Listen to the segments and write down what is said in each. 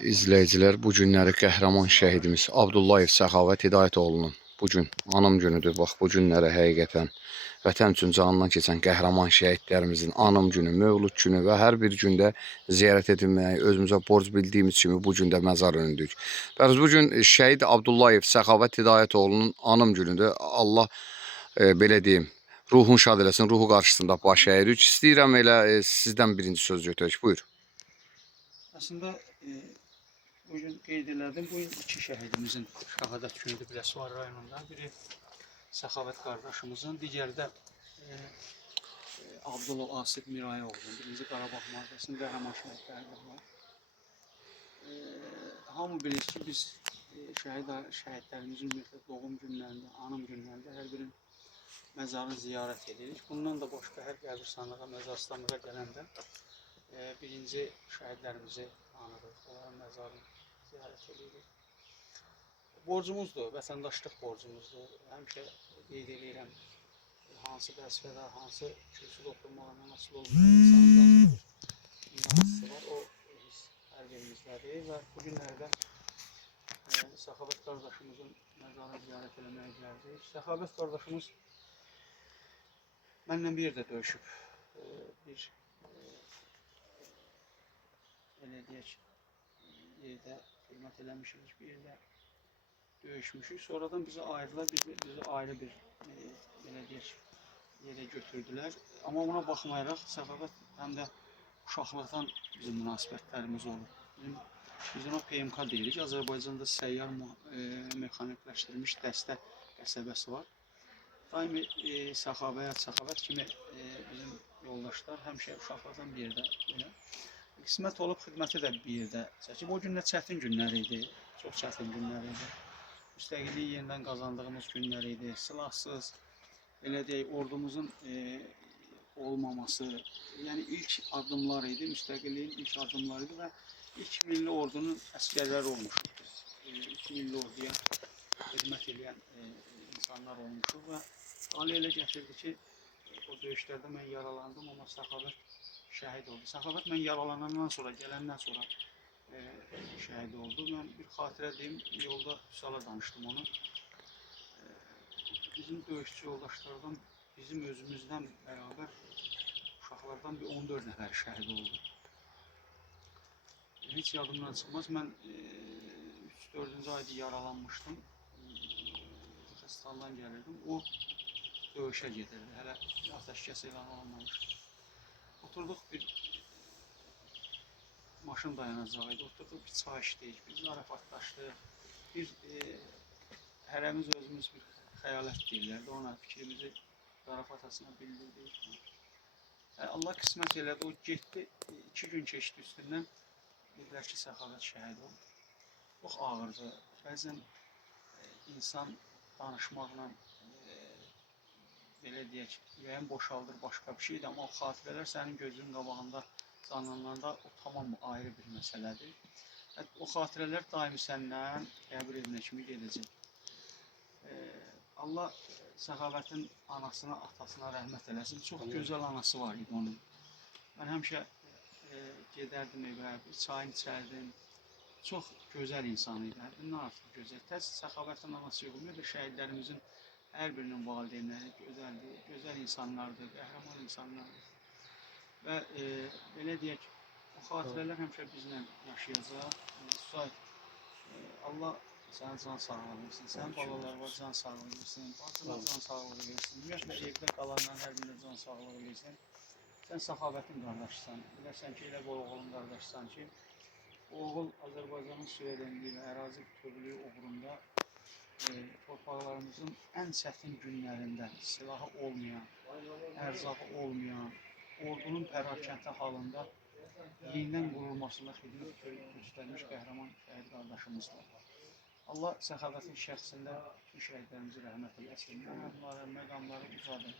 İzləyicilər, bu günləri qəhrəman şəhidimiz Abdullayev Səxavət Hidayətoğlu'nun bu gün anım günüdür. Bax, bu günlərə həqiqətən vətən üçün canından keçən qəhrəman şəhidlərimizin anım günü, mövlud günü və hər bir gündə ziyarət edilməyi özümüzə borc bildiyimiz kimi bu gün də məzar önündük. Bəs bu gün şəhid Abdullayev Səxavət Hidayətoğlu'nun anım günüdür. Allah belə deyim, ruhun şad eləsin, ruhu qarşısında baş əyirik. İstəyirəm elə sizdən birinci söz götürək. Buyur. Aslında bugün qeyd elədim, bu gün iki şəhidimizin şəhadət günüdür Biləsuvar rayonunda. Biri Səxavət qardaşımızın, digəri də Abdullah Asif Mirayoğlu'nun, birinci Qarabağ müharibəsinin qəhrəman şəhidləridir var. Hamı bilir ki, biz şəhidlərimizin ümumiyyətlə doğum günlərində, anım günlərində hər birinin məzarını ziyarət edirik. Bundan da başqa hər qəbirstanlığa, məzarstanlığa gələndə birinci şəhidlərimizi anırıq, onların məzarını ziyarət edirik. Borcumuzdur, vətəndaşlıq borcumuzdur. Həmişə qeyd edirəm, hansı vəzifədə, hansı kürsüdə oturmağına nasıl olmayan insanın daxil bir inançısı var. O his hər birimizdədir və bu günlərdə Səxavət qardaşımızın məzarını ziyarət eləməyə gəldik. Səxavət qardaşımız mənimlə bir yerdə döyüşüb. Bir elə deyək, yerdə xidmət eləmişik, bir yerdə döyüşmüşük. Sonradan bizi ayırdılar, bizi ayrı bir elə deyək, yerə götürdülər. Amma buna baxmayaraq Səxavət həm də uşaqlıqdan bizim münasibətlərimiz olub. Biz ona PMK deyirik. Azərbaycanda səyyar mexanikləşdirilmiş dəstə qəsəbəsi var. Daimi Səxavət kimi bizim yoldaşlar həmişə uşaqlardan bir yerdə belə. Qismət olub xidməti də bir yerdə çəkib. O gün də çətin günlər idi, çox çətin günlər idi. Müstəqilliyi yenidən qazandığımız günlər idi. Silahsız, belə deyək, ordumuzun olmaması, yəni ilk addımlar idi, müstəqilliyin ilk addımları idi və ilk milli ordunun əsgərləri olmuşuq biz. İlk milli orduya xidmət edən insanlar olmuşuq və ali elə gətirdi ki, o döyüşlərdə mən yaralandım, amma Səxavət şəhid oldu. Səxavət mən yaralanandan sonra, gələndən sonra şəhid oldu. Mən bir xatirə deyim, yolda Vüsala danışdım onu. Bizim döyüşçü yoldaşlardan, bizim özümüzdən bərabər uşaqlardan bir 14 nəfər şəhid oldu. Heç yadımdan çıxmaz, mən 3-4-cü ayda yaralanmışdım. Xəstəxanadan gəlirdim. O döyüşə gedirdi. Hələ atəşkəs elan olunmamışdı. Oturduq, bir maşın dayanacağıydı. Oturduq, bir çay içdik, bir zarafatlaşdıq. Bir hərəmiz özümüz bir xəyalət deyirlərdi. Ona fikrimizi zarafatasına bildirdik. Allah qismət elədi, o getdi. 2 gün keçdi üstündən. Dedilər ki, Səxavət şəhid oldu. Çox ağırdı. Bəzən insan danışmaqla belə deyək, ürəyin boşaldır, başqa bir şeydir. Amma o xatirələr sənin gözünün qabağında canlananda o tamam ayrı bir məsələdir. O xatirələr daimi səndən qəbir evinə kimi gedəcək. Allah Səxavətin anasına, atasına rəhmət eləsin. Çox gözəl anası var idi onun. Mən həmişə gedərdim evə, bir çayını içərdim. Çox gözəl insan idi. Həddindən artıq gözəl. Təz Səxavətin anası yox, ümumiyyətlə şəhidlərimizin hər birinin valideynləri gözəldir, gözəl insanlardır, qəhrəman insanlardır. Və belə deyək, o xatirələr həmişə bizlə yaşayacaq. Allah sənə can sağlığı versin, sənin balalarına can sağlığı versin, bacına can sağlığı versin, ümumiyyətlə evdə qalanların hər birinə can sağlığı versin. Sən Səxavətin qardaşısan, bilərsən ki, elə bir oğulun qardaşısan ki, oğul Azərbaycanın suverenliyi və ərazi bütövlüyü uğrunda torpaqlarımızın ən çətin günlərində silahı olmayan, ərzağı olmayan, ordunun pərakəti halında yenidən qurulmasına xidmət göstərmiş qəhrəman şəhid qardaşımızdır. Allah Səxavətin şəxsində bütün şəhidlərimizi rəhmət eləsin, məqamları ucadır.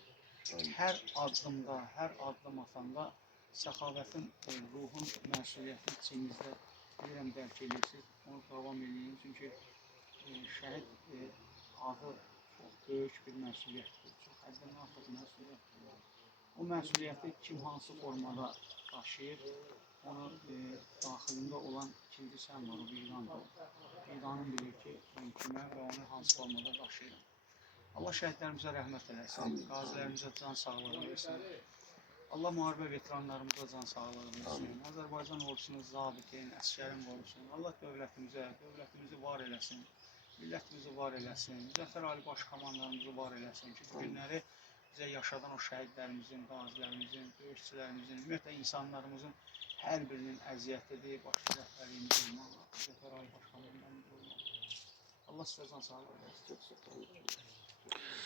Hər addımda, hər addım atanda Səxavətin ruhun məsuliyyətini içinizdə bilirəm, dərk edirsiniz, onu davam edin. Çünki şəhid adı çox böyük bir məsuliyyətdir, çox həddindən artıq məsuliyyətdir. O məsuliyyəti kim hansı formada daşıyır, onu daxilində olan ikinci sən var, o vicdandır. Vicdanın bilir ki, mən kiməm və onu hansı formada daşıyıram. Allah şəhidlərimizə rəhmət eləsin, qazilərimizə can sağlığı versin. Allah müharibə veteranlarımıza can sağlığı versin. Azərbaycan ordusunun zabitin, əsgərin qorusun. Allah dövlətimizi var eləsin. Millətimizi var eləsin. Müzəffər Ali Baş Komandanımızı var eləsin ki, bu günləri bizə yaşadan o şəhidlərimizin, qazilərimizin, döyüşçülərimizin, ümumiyyətlə insanlarımızın hər birinin əziyyətidir, baş rəhbərliyimiz olmaq, Müzəffər Ali Baş Komandanımız olmaq. Allah sizə can sağlığı versin.